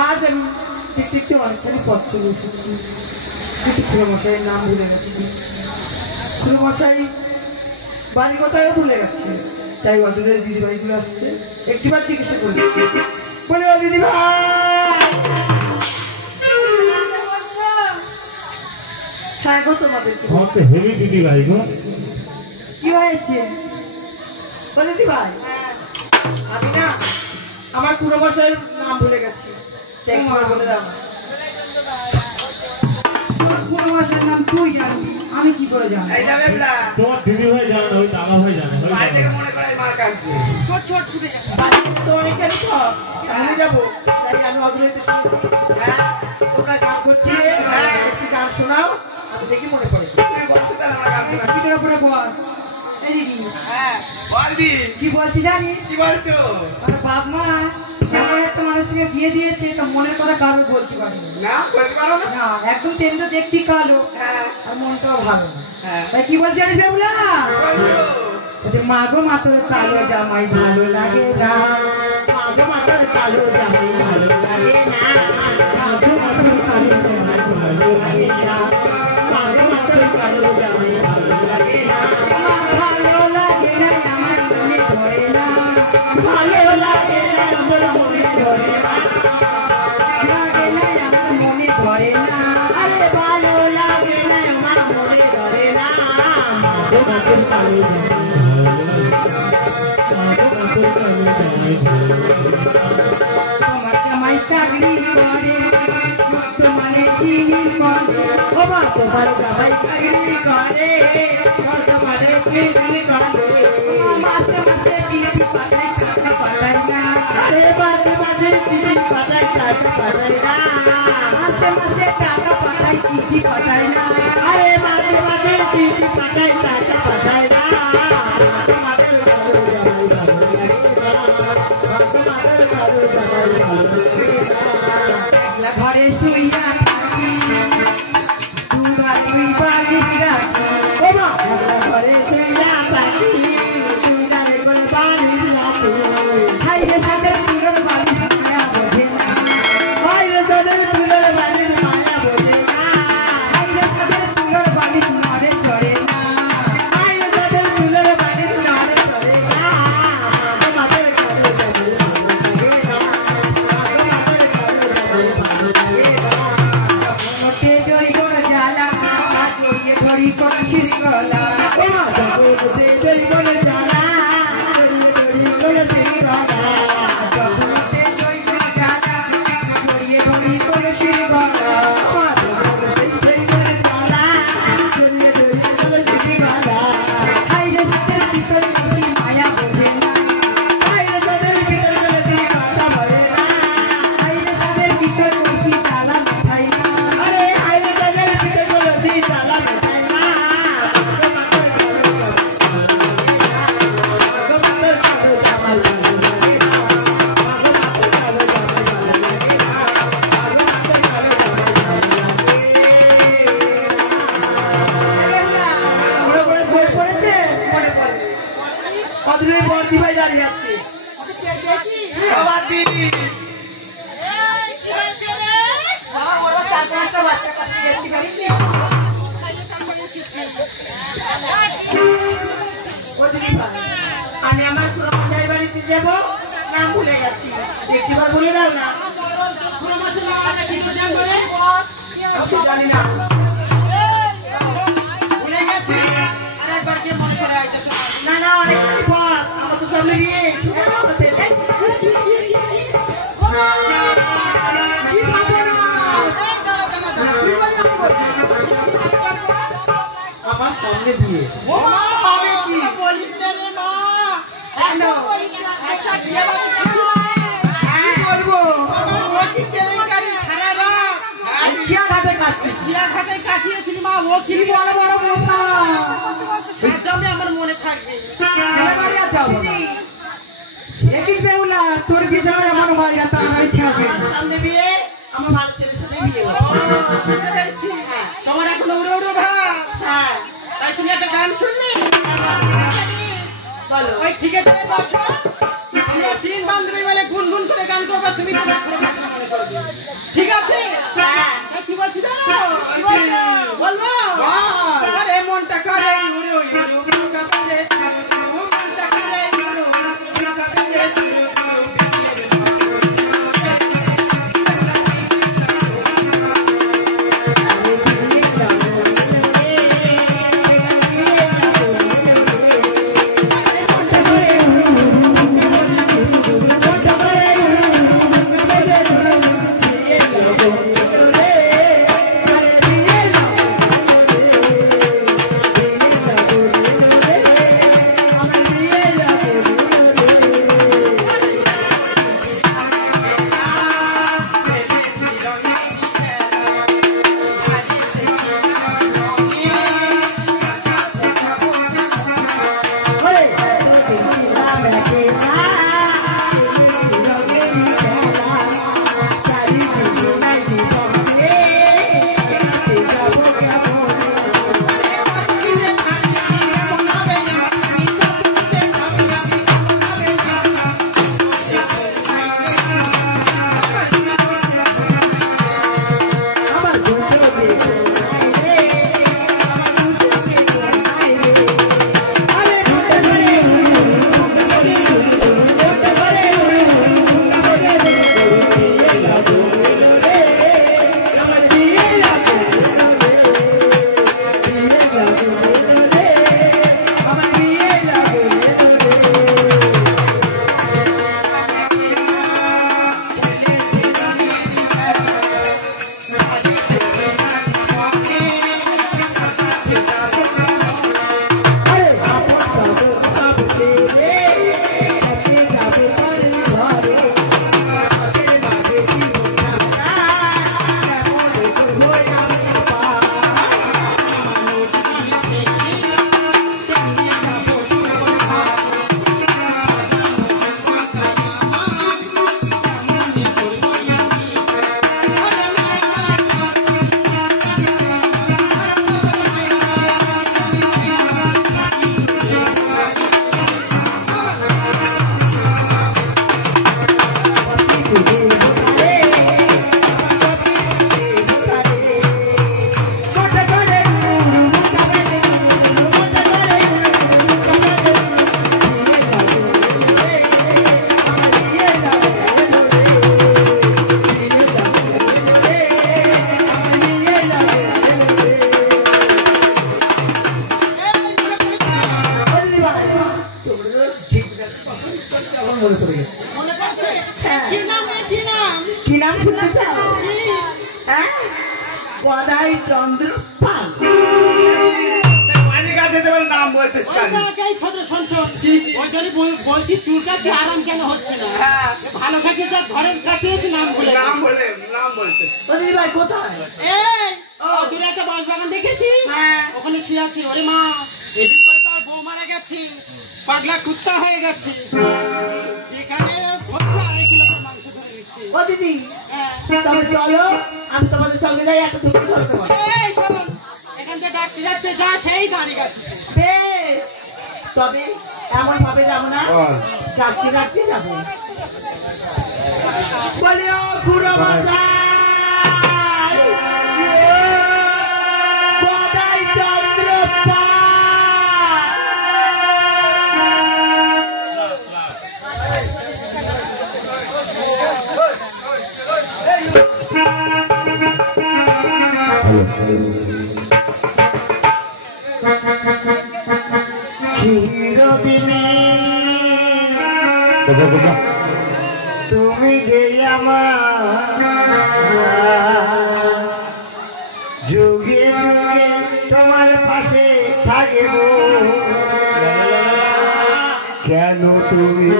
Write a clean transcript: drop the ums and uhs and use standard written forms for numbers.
আজ আমি দেখতে অনেকখানি পথ চলে এসেছি, কিন্তু খুড়োমশাইয়ের নাম ভুলে গেছি। খুড়োমশাই বাড়ি কোথায় ভুলে গেছে, তাই অদূরের দিদিভাইগুলো আসছে, একটিবার জিজ্ঞাসা করে বলে ও দিদিভাই। হ্যাঁ গো, তোমাদের দিদিভাই গো কি হয়েছে? ও দিদিভাই, আমি না আমার খুড়োমশাইয়ের নাম ভুলে গেছি, একবার বলে দাও। খুড়োমশাইয়ের নাম তুই জানবি, আমি কি করে জানি? তোমার দিদিভাই জানে, ওই দাদা ভাই জানে। আমি যাবো, তাই আমি অদূরেতে শুনেছি তোমরা গান করছি, একটি গান শোনাও, আমি দেখি মনে পড়ে। কি বলছি জানিস? কি বলছো? বাপ মা এমন একটা মানুষকে বিয়ে দিয়েছে, তো মনের কথা কারোর বলতে পারে না, বলতে পারো না? না, একদম তেল তো দেখতে কালো, আর মনটাও ভালো না। তাই কি বলছি জানিস বাবুলা? মা গো মা তোর কালো জামাই ভালো লাগে না, মা গো মা তোর কালো জামাই ভালো লাগে না, মা গো মা তোর কালো জামাই ভালো লাগে না, মা গো মা তোর কালো জামাই ভালো লাগে না, ভালো লাগে না আমার মনে ধরে না, ভালো লাগে না আমার মনে ধরে না, লাগে না আমার মনে ধরে না, আরে ভালো লাগে না আমার মনে ধরে না, মা গো মা তোর কালো তোমার জামাই চাকরি করে, বর্তমানে চিনি করে, তোমার জামাই চাকরি করে, বর্তমানে চিনি করে, মাসে মাসে চিনি পাঠায় টাকা পাঠায় না, আরে মাসে মাসে চিনি পাঠায় টাকা পাঠায় না, মাসে মাসে টাকা পাঠায় চিঠি পাঠায় না, আরে মাসে মাসে চিঠি পাঠায় টাকা পাঠায় না, ঘরে শুইয়া থাকি তুই বালিশ রাখি, ঘরে শুইয়া থাকি বালিশ রাখি, হাইরে সাদের তুলোর বালিশ মায়া বোঝে না, হাইরে সাদের তুলোর বালিশ মায়া বোঝে না, হাইরে সাদের তুলোর বালিশ নড়ে চড়ে না, হাইরে সাদের তুলোর বালিশ নড়ে চড়ে না, মাথার কালো জামাই মোটে জৈব জ্বালা জড়িয়ে ধরি কলসির গলা, মোটে জৈব জ্বালা জড়িয়ে ধরি কলসির গলা, মোটে জৈব জ্বালা জড়িয়ে ধরি কলসির গলা, হাইরে সাদের ভিতর কলসি মায়া বোঝে না, হাইরে সাদের ভিতর কলসি কথা বলে না, হাইরে সাদের ভিতর কলসি তালা মাথায় না, আরে হাইরে সাদের ভিতর কলসি তালা মাথায় না, দাঁড়িয়ে আছে আমি আমার খুড়োমশাইয়ের বাড়িতে যাবো, নাম ভুলে গেছি, একটিবার বলে দাও না। জানি না, ভুলে গেছি, আরেকবার কি মনে করে না না অনেকখানি পথ, আমার তো সামনে গিয়ে আমার সামনে দিয়ে বলিস না রে মা, বলবো কাটিয়েছিলি মা, ও কি বড় বড় মশা, আমার মনে থাকবে তোর বিছানায় আমার বাড়ি সামনে বিয়ে, আমার ভালো ছেলের সাথে বিয়ে, তোমার এখন উড়ো উড়ো ভাব, হ্যাঁ তাই তুমি একটা গান শুনলি বলো, ওই ঠিক আছে আমরা তিন বান্ধবী মিলে গুনগুন করে গান করবো, তুমি তোমার মনে করবে ঠিক আছে কি বলছি বলবো আরে মনটা করে চন্দ্র পাল নাম বলতে বলছি চুলটা কি আরাম কেন হচ্ছে না ভালো থাকে ঘরের কাছে এসে নাম বলে নাম বলছে ভাই কোথায় দূরে একটা বাঁশ বাগান দেখেছি ওখানে শুয়ে আছি ওরে মা এদিন করে তো আর বউ মারা গেছে পাগলা কুত্তা হয়ে গেছে যেখানে 2.5 কিলো মাংস ধরে নিচ্ছে ও দিদি তবে চলো আমি তোমাদের সঙ্গে যাই একটা ধরে ধরতে পারি এখান থেকে ডাকতে ডাকতে যা সেই দাঁড়িয়ে গেছে বেশ তবে এমন ভাবে যাবো না ডাকতে ডাকতে যাবো বলিও খুড়ো মশাই তুমি যে আমার যুগে যুগে তোমার পাশে থাকবো কেন তুমি